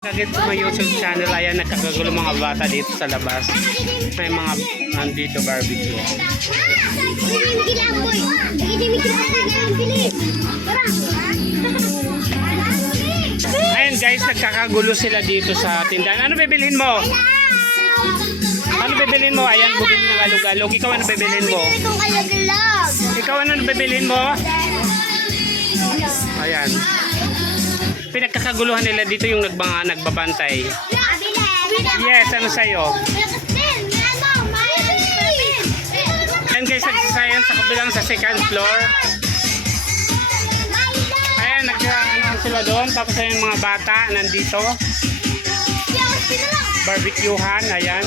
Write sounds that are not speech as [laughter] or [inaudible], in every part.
Kagit sa YouTube channel, ayan, nagkakagulo mga bata dito sa labas. May mga nandito barbecue. Ayan guys, nagkakagulo sila dito sa tindahan. Ano bibilhin mo? Ano bibilhin mo? Ayan, bumili ng alog-alog. Ikaw ano bibilhin mo? Ikaw ano bibilhin mo? Ayan. Pinagkakaguluhan nila dito yung nagbanga, nagbabantay. Yes, ano sa'yo? Ayan guys, nagsasayan sa kabilang sa second floor. Ayan, nagkaano sila doon. Tapos ayan mga bata nandito. Barbecuehan, ayan.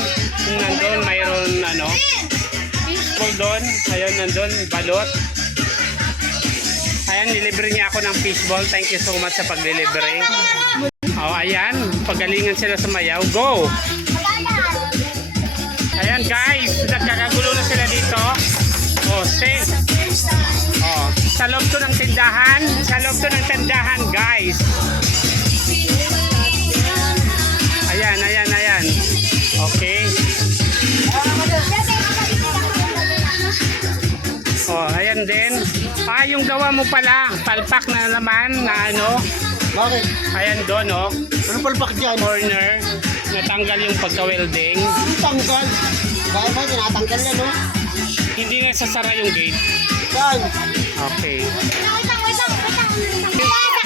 Nandun, mayroon ano. Fishball doon. Ayan, nandun, balot. Ayan, nilibre niya ako ng fishball. Thank you so much sa paglilibre. Oh, ayan. Pagalingan sila sa mayaw. Go! Ayan guys, nagkakagulo na sila dito. Oh, stay. Oh, sa loob to ng tindahan. Sa loob to ng tindahan, guys. Ayan, ayan, ayan. Okay. Oh, ayan din. Ah, yung gawa mo pala, palpak na naman na ano. Bakit? Ayan doon, oh. Ano palpak dyan? Corner. Natanggal yung pagka-welding. Tanggal. Kaya ba, tinatanggal yan, no? Hindi nga sasara yung gate. Saan? Okay. Dumami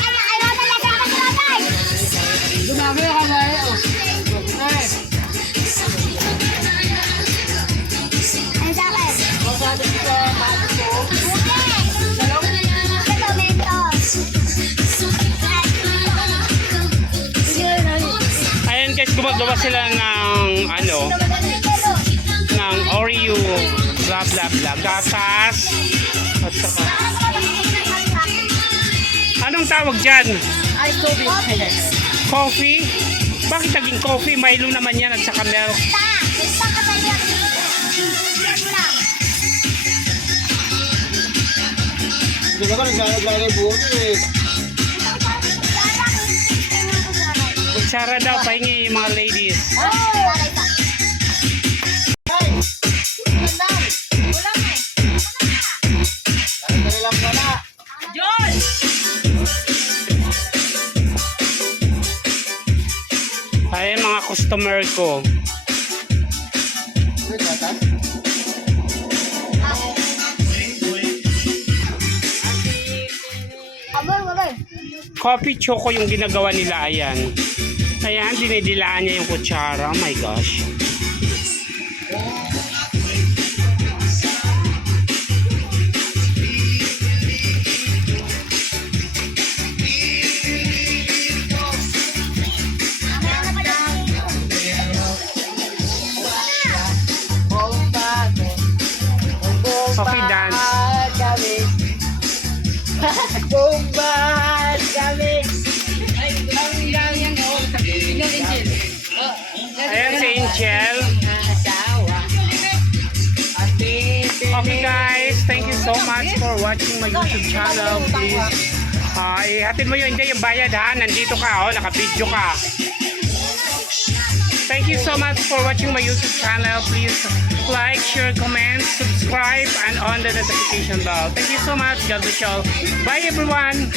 guys, gumagawa sila ng ano, ng Oreo, blah blah blah, gatas, at saka, anong tawag dyan? Ay, tubig. Coffee? Bakit naging coffee? Milo naman yan at saka milk. Hindi ko naglalagay buhok eh. Kutsara daw, pahingi yung mga ladies. Ay! Mga customer ko. Coffee choco yung ginagawa nila, ayan. Ayan, dinidilaan niya yung kutsara. Oh my gosh. Coffee dance. [laughs] Okay guys, thank you so much for watching my YouTube channel. Please, uh, ihatid mo yun, hindi yung bayad ha. Nandito ka, oh, naka-video ka. Thank you so much for watching my YouTube channel. Please like, share, comment, subscribe, and on the notification bell. Thank you so much. God bless you all. Bye everyone.